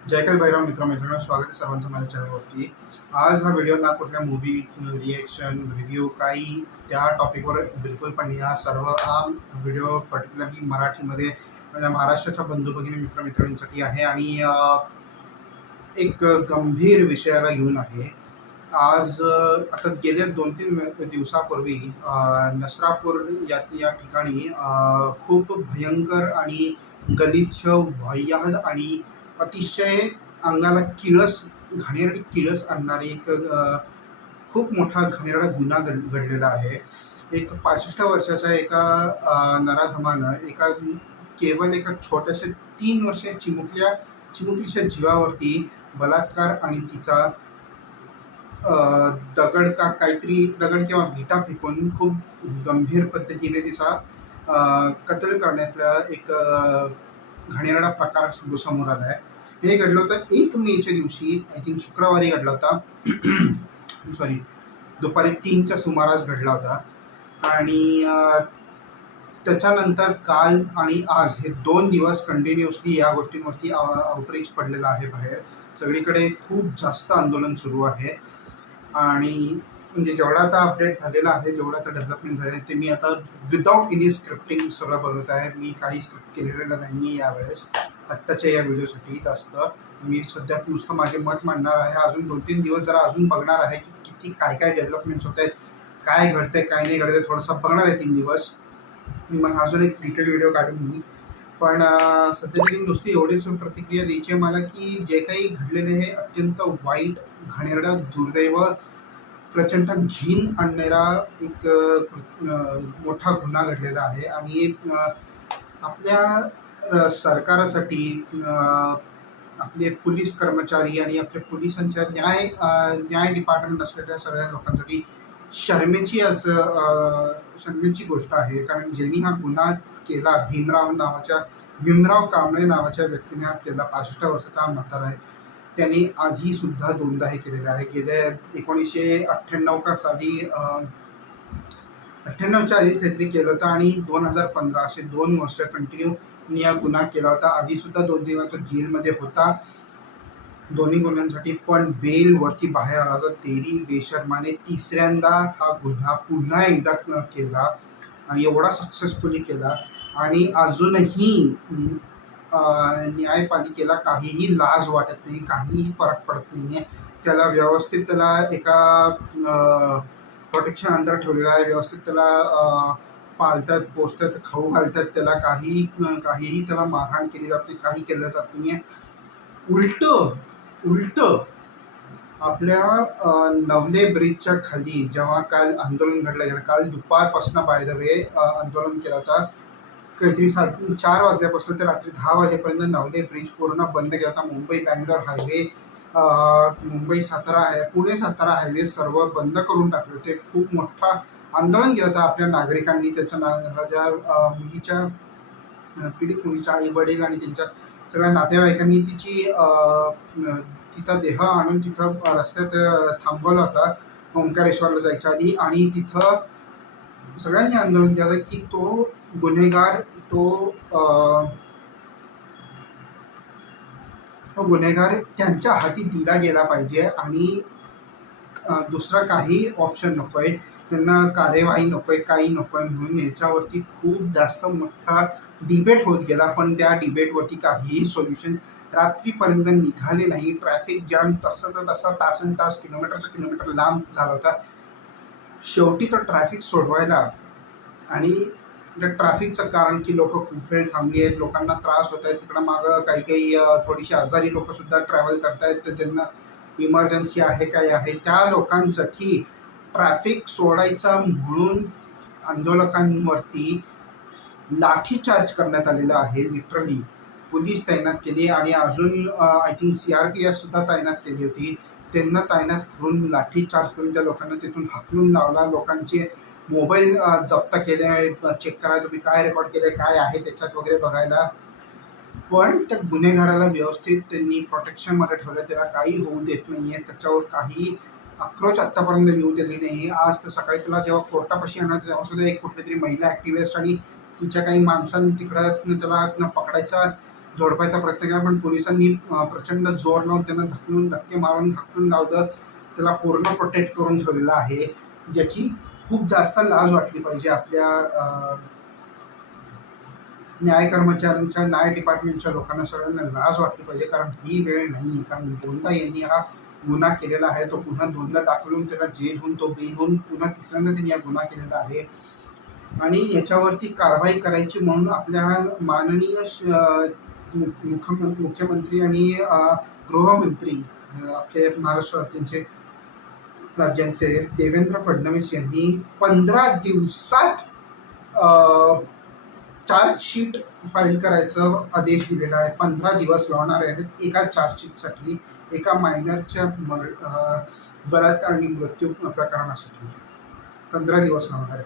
जयकल भैरव मित्रांनो स्वागत आहे सर्वांचं माझ्या चॅनलवरती. आज हा व्हिडिओ ना कुठल्या मूव्ही रिएक्शन रिव्ह्यू काही त्या टॉपिकवर बिलकुल पण नाही. हा व्हिडिओ पर्टिक्युलरली मराठीमध्ये म्हणजे महाराष्ट्राच्या बंधू भगिनी मित्रमैत्रिणींसाठी आहे आणि एक गंभीर विषयाला घेऊन आहे. आज आता गेल्या 2-3 दिवसापूर्वी नसरापूर या ठिकाणी खूप भयंकर आणि गलिच्छ, वाह्यात आणि अतिशय अंगाला घाणेरडी किळस आणणारी एक खूप मोठा घाणेरडा गुन्हा घडलेला आहे. एक 65 वर्षाच्या एका नराधमानं केवळ एका छोट्याशा 3 वर्षीय चिमुकलीच्या जीवावरती बलात्कार आणि तिचा दगड किंवा विटा फेकून खूप गंभीर पद्धतीने तिचा कत्ल करण्यातला एक घाणेरडा प्रकार समोर आला आहे. हे घडलं होतं 1 मेच्या दिवशी, आय थिंक शुक्रवारी घडला होता. सॉरी, दुपारी 3च्या सुमारास घडला होता. आणि त्याच्यानंतर काल आणि आज हे 2 दिवस कंटिन्युअसली या गोष्टींवरती आउटरीच पडलेला आहे. बाहेर सगळीकडे खूप जास्त आंदोलन सुरू आहे. आणि म्हणजे जेवढा आता अपडेट झालेला आहे, जेवढा आता डेव्हलपमेंट झाले ते मी आता विदाऊट एनी स्क्रिप्टिंग सगळं बनवत आहे. मी काही स्क्रिप्ट केलेलं नाही आहे यावेळेस आत्ताच्या या व्हिडिओसाठी. जास्त मी सध्या नुसतं माझे मत मांडणार आहे. अजून 2-3 दिवस जरा अजून बघणार आहे की किती काय काय डेव्हलपमेंट्स होत आहेत, काय घडतंय काय नाही घडतंय, थोडंसं बघणार आहे 3 दिवस. मग अजून एक डिटेल व्हिडिओ काढून मी. पण सध्या तरी नुसती एवढीच प्रतिक्रिया द्यायची आहे मला की जे काही घडलेले हे अत्यंत वाईट, घाणेरडा, दुर्दैव, प्रचंड घीन आणणारा एक मोठा गुन्हा घडलेला आहे. आणि आपल्या सरकारासाठी आपले पोलीस कर्मचारी आणि आपल्या पोलिसांच्या न्याय डिपार्टमेंट असलेल्या सगळ्या लोकांसाठी शरमेची गोष्ट आहे. कारण ज्यांनी हा गुन्हा केला, भीमराव कांबळे नावाच्या व्यक्तीने हा केला. 65 वर्षाचा हा म्हातारा आहे. त्यांनी आधी सुद्धा 2दा हे केलेलं आहे. गेल्या 1998 का साली 98च्या आधीच काहीतरी केलं होतं आणि 2015 असे 2 वर्ष कंटिन्यू हा गुन्हा केला होता. आधी सुद्धा 2 दिवस तो जेलमध्ये होता दोन्ही गुन्ह्यांसाठी, पण बेलवरती बाहेर आला होता. तेरी बेशर्माने 3ऱ्यांदा हा गुन्हा पुन्हा एकदा केला आणि एवढा सक्सेसफुली केला. आणि अजूनही न्यायपालिकेला काहीही लाज वाटत नाही, काहीही फरक पडत नाही आहे. त्याला व्यवस्थित त्याला एका प्रोटेक्शन अंडर ठेवलेला आहे. व्यवस्थित त्याला पाळतात, पोसतात, खाऊ घालतात. त्याला काहीही त्याला मारहाण केली जात नाही, काही केलं जात नाही आहे. उलट आपल्या नवले ब्रिजच्या खाली जेव्हा काल आंदोलन घडलं गेलं, काल दुपारपासून बाय द वे आंदोलन केलं होतं. काहीतरी 3:30-4 वाजल्यापासून ते रात्री 10 वाजेपर्यंत नवले ब्रिज पूर्ण बंद केला होता. मुंबई-बँगलोर हायवे, मुंबई-सातारा आहे, पुणे-सातारा हायवे सर्व बंद करून टाकले होते. खूप मोठा आंदोलन केलं होतं आपल्या नागरिकांनी. ज्या मुलीच्या पीडित मुलीच्या आई वडील आणि त्यांच्या सगळ्या नातेवाईकांनी तिचा देह आणून तिथं रस्त्यात थांबवला होता ओंकारेश्वरला जायच्या आधी. आणि तिथं सगळ्यांनी आंदोलन केलं की तो गुन्हेगार त्यांच्या हाती दिला गेला पाहिजे आणि दुसरा काही ऑप्शन नकोय, त्यांना कार्यवाही नकोय, काही नकोय. म्हणून याच्यावरती खूप जास्त मोठा डिबेट होत गेला. पण त्या डिबेटवरती काहीही सोल्युशन रात्रीपर्यंत निघाले नाही. ट्रॅफिक जॅम तसा तासन-तास, किलोमीटर लांब झाला होता. शेवटी तो ट्रॅफिक सोडवायला आणि त्या ट्रॅफिकचं कारण की लोक खूप वेळ थांबली आहेत, लोकांना त्रास होत आहेत. तिकडं मागं काही थोडीशी आजारी लोकंसुद्धा ट्रॅव्हल करतायत, तर ज्यांना इमर्जन्सी आहे काय आहे त्या लोकांसाठी ट्रॅफिक सोडायचा म्हणून आंदोलकांवरती लाठीचार्ज करण्यात आलेला आहे. लिटरली पोलीस तैनात केली आणि अजून आय थिंक CRPF सुद्धा तैनात केली होती. त्यांना तैनात करून लाठीचार्ज करून त्या लोकांना तिथून हाकलून लावला. लोकांचे मोबाईल जप्त केले, चेक करा तुम्ही काय रेकॉर्ड केले, काय आहे त्याच्यात वगैरे बघायला. पण त्या गुन्हेगाराला व्यवस्थित त्यांनी प्रोटेक्शनमध्ये ठेवलं, त्याला काही होऊ देत नाही आहे. त्याच्यावर काही अक्रोच आत्तापर्यंत येऊ दिली नाही. आज तर सकाळी त्याला जेव्हा कोर्टापाशी आणलं तेव्हा सुद्धा एक कुठली तरी महिला ॲक्टिव्हिस्ट आणि तिच्या काही माणसांनी तिकडं त्याला पकडायचा झोडपायचा प्रयत्न केला, पण पोलिसांनी प्रचंड जोर लावून त्यांना धक्के मारून ढकलून लावलं. त्याला पूर्ण प्रोटेक्ट करून ठेवलेलं आहे, ज्याची खूप जास्त लाज वाटली पाहिजे आपल्या न्याय कर्मचाऱ्यांच्या, न्याय डिपार्टमेंटच्या लोकांना सगळ्यांना लाज वाटली पाहिजे. कारण ही वेळ नाही, कारण दोनदा यांनी हा गुन्हा केलेला आहे. तो पुन्हा दोनदा दाखलून त्याला जेल होऊन तो बेल होऊन पुन्हा तिसऱ्यांदा त्यांनी हा गुन्हा केलेला आहे. आणि याच्यावरती कारवाई करायची म्हणून आपल्या माननीय मुख्यमंत्री आणि गृहमंत्री आपले महाराष्ट्र राज्यांचे देवेंद्र फडणवीस यांनी 15 दिवसात चार्जशीट फाईल करायचं आदेश दिलेला आहे. 15 दिवस लावणार आहेत एका चार्जशीटसाठी, एका मायनरच्या बलात्कार आणि मृत्यू प्रकरणासाठी 15 दिवस लावणार आहेत.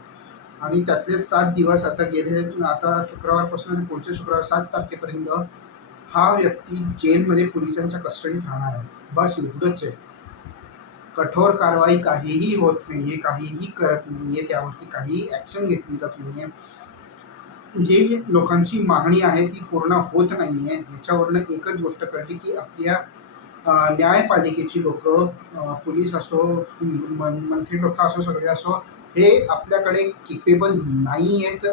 आणि त्यातले 7 दिवस आता गेले, आता शुक्रवारपासून पुढच्या शुक्रवार 7 तारखेपर्यंत हा व्यक्ती जेलमध्ये पोलिसांच्या कस्टडीत राहणार आहे. बस एवढंच आहे. कठोर कारवाई काहीही होत नाहीये, काहीही करत नाहीये, त्यावरती काही ॲक्शन घेतली जात नाहीये. जे लोकांची मागणी आहे ती पूर्ण होत नाहीये. ह्याच्यावरनं एकच गोष्ट कळते की आपल्या न्यायपालिकेची लोक, पोलीस असो, मंत्री लोक असो, सगळे असो, हे आपल्याकडे केपेबल नाही आहेत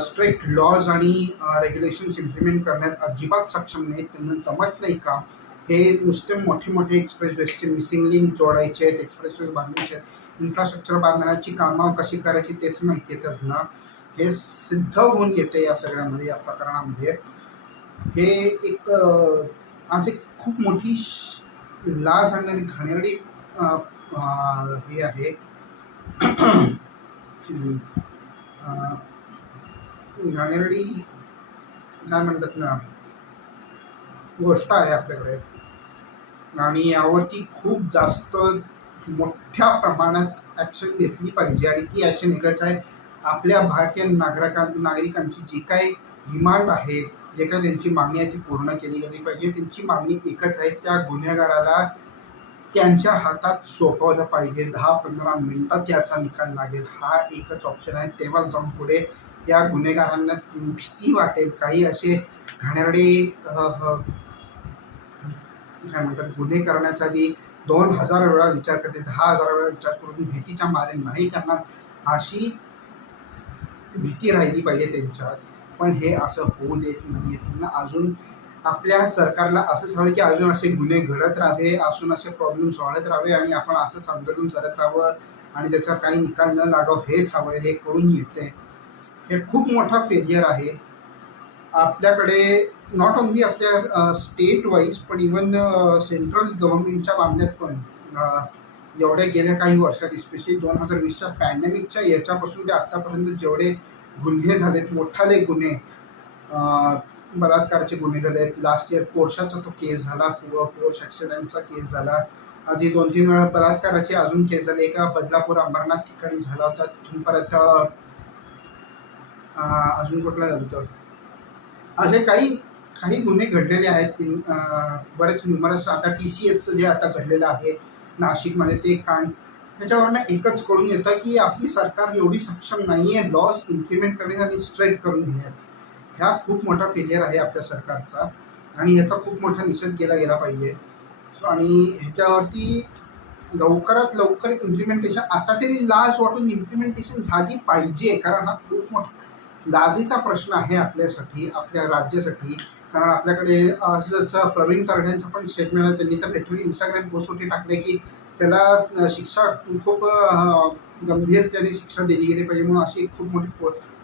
स्ट्रिक्ट लॉज आणि रेग्युलेशन्स इम्प्लिमेंट करण्यात अजिबात सक्षम नाहीत. त्यांना जमत नाही का. हे नुसते मोठे मोठे एक्सप्रेसवेजचे मिसिंग लिंक जोडायचे आहेत, एक्सप्रेसवेज बांधायचे आहेत, इन्फ्रास्ट्रक्चर बांधण्याची कामं कशी करायची तेच माहिती आहे त्यांना. हे सिद्ध होऊन येते या सगळ्यामध्ये, या प्रकरणामध्ये. हे एक आज एक खूप मोठी लाज आणणारी घाणेरडी हे आहे, घाणेरडी काय म्हणतात ना गोष्ट आहे आपल्याकडे. आणि यावरती खूप जास्त मोठ्या प्रमाणात ॲक्शन घेतली पाहिजे. आणि ती ॲक्शन एकच आहे, आपल्या भारतीय नागरिकांची जी काही डिमांड आहे, जे काही त्यांची मागणी आहे ती पूर्ण केली गेली पाहिजे. त्यांची मागणी एकच आहे, त्या गुन्हेगाराला त्यांच्या हातात सोपवलं पाहिजे. 10-15 मिनिटात याचा निकाल लागेल, हा एकच ऑप्शन आहे. तेव्हा जाऊन पुढे या गुन्हेगारांना भीती वाटेल. काही असे घाणेरडे काय म्हणतात गुन्हे करण्याच्या आधी 2000 वेळा विचार करते, 10,000 वेळा विचार करून भीतीच्या मारे नाही करणार, अशी भीती राहिली पाहिजे त्यांच्यात. पण हे असं होऊ देत नाही. त्यांना अजून आपल्या सरकारला असंच हवं की अजून असे गुन्हे घडत राहावे, अजून असे प्रॉब्लेम्स वाढत राहावे आणि आपण असंच आंदोलन करत राहावं आणि त्याचा काही निकाल न लागावं, हेच हवं. हे करून येते. हे खूप मोठा फेलियर आहे आपल्याकडे. नॉट ओनली आपल्या स्टेट वाईज पण इवन सेंट्रल गव्हर्नमेंटच्या बाबतीत पण एवढ्या गेल्या काही वर्षात, स्पेशली 2020च्या पॅन्डेमिकच्या याच्यापासून ते आत्तापर्यंत जेवढे गुन्हे झालेत, मोठाले गुन्हे, बलात्काराचे गुन्हे झाले आहेत. लास्ट इयर पोर्शाचा तो केस झाला, पोर्श ॲक्सिडेंटचा केस झाला. आधी 2-3 वेळा बलात्काराचे अजून केस झाले. एका बदलापूर अंबरनाथ ठिकाणी झाला होता. तिथून परत अजून कुठला झालं होतं. असे काही गुन्हे घडलेले आहेत. बरेच न्यूमरस. आता TCSचं जे आता घडलेलं आहे नाशिकमध्ये ते कांड, त्याच्यावरनं एकच कळून येतं की आपली सरकार एवढी सक्षम नाही आहे लॉज इम्प्लिमेंट करण्यात आणि स्ट्रेट करून घेण्यात. ह्या खूप मोठा फेलियर आहे आपल्या सरकारचा आणि ह्याचा खूप मोठा निषेध केला गेला पाहिजे. आणि ह्याच्यावरती लवकरात लवकर इम्प्लिमेंटेशन, आता तरी लाज वाटून इम्प्लिमेंटेशन झाली पाहिजे. कारण हा खूप मोठा लाजेचा प्रश्न आहे आपल्यासाठी, आपल्या राज्यासाठी. कारण आपल्याकडे असंच प्रवीण तरड्यांचा पण स्टेटमेंट आहे. त्यांनी तर लिटरली इंस्टाग्राम पोस्टवरती टाकले की त्याला शिक्षा खूप गंभीर त्याने शिक्षा दिली गेली पाहिजे म्हणून. अशी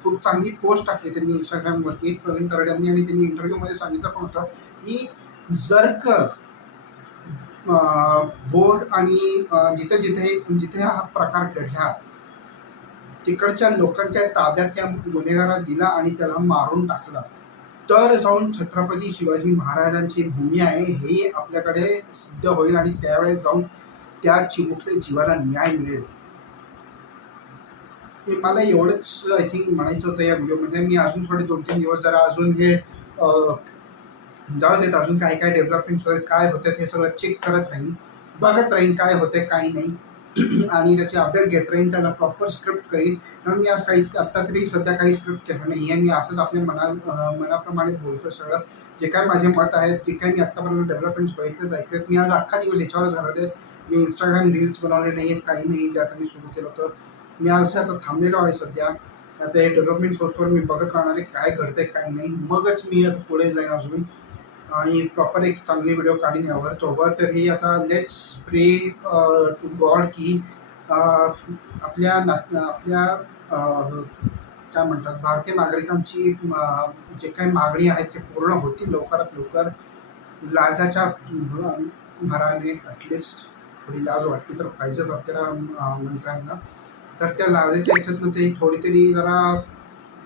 खूप चांगली पोस्ट टाकली त्यांनी इंस्टाग्रामवरती प्रवीण तरड्यांनी. आणि त्यांनी इंटरव्ह्यूमध्ये सांगितलं पण होतं की जर का भोर आणि जिथे हा प्रकार घडला तिकडच्या लोकांच्या ताब्यात त्या गुन्हेगाराला दिला आणि त्याला मारून टाकला, तर जाऊन छत्रपती शिवाजी महाराजांची भूमी आहे हे आपल्याकडे सिद्ध होईल आणि त्यावेळेस जाऊन त्या चिमुकल्या जीवाला न्याय मिळेल. मला एवढंच आय थिंक म्हणायचं होतं या व्हिडिओमध्ये. मी अजून थोडे 2-3 दिवस जरा अजून हे जाऊ देत, अजून काय डेव्हलपमेंट्स होतात, काय होतात हे सगळं चेक करत राहीन, बघत राहीन काय होतंय काय नाही. आणि त्याचे अपडेट घेत राहीन, त्याला प्रॉपर स्क्रिप्ट करीन. म्हणून मी आज आत्ता तरी सध्या काही स्क्रिप्ट केलं नाही आहे. मी असंच आपल्या मनाप्रमाणे बोलतो सगळं. जे काय माझे मत आहेत, जे काही मी आत्तापर्यंत डेव्हलपमेंट्स बघितलेत, मी आज अख्खा दिवस याच्यावर घालवले. मी इंस्टाग्राम रील्स बनवले नाही आहेत, काही नाही, जे आता मी सुरू केलं होतं. मी असं आता थांबलेलो आहे सध्या. आता हे डेव्हलपमेंट सोर्सवर मी बघत राहणार आहे, काय घडतंय काय नाही. मगच मी आता पुढे जाईन अजून आणि प्रॉपर एक चांगली व्हिडिओ काढीन यावर. तोवर तरी आता लेट्स प्रे टू गॉड की आपल्या काय म्हणतात, भारतीय नागरिकांची जे काही मागणी आहेत ते पूर्ण होतील लवकरात लवकर. लाजाच्या भराने ॲटलिस्ट थोडी लाज वाटते तर पाहिजेच आपल्या मंत्र्यांना. तर त्या लाजेच्या ह्याच्यातनं तरी थोडी तरी जरा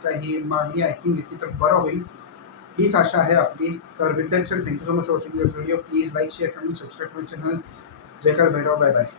काही मागणी ऐकून घेतली तर बरं होईल, हीच आशा आहे आपली. तर with that said, thank you so much for watching this video. Please like, share, comment, subscribe my channel. जय काल भैरव. Bye bye.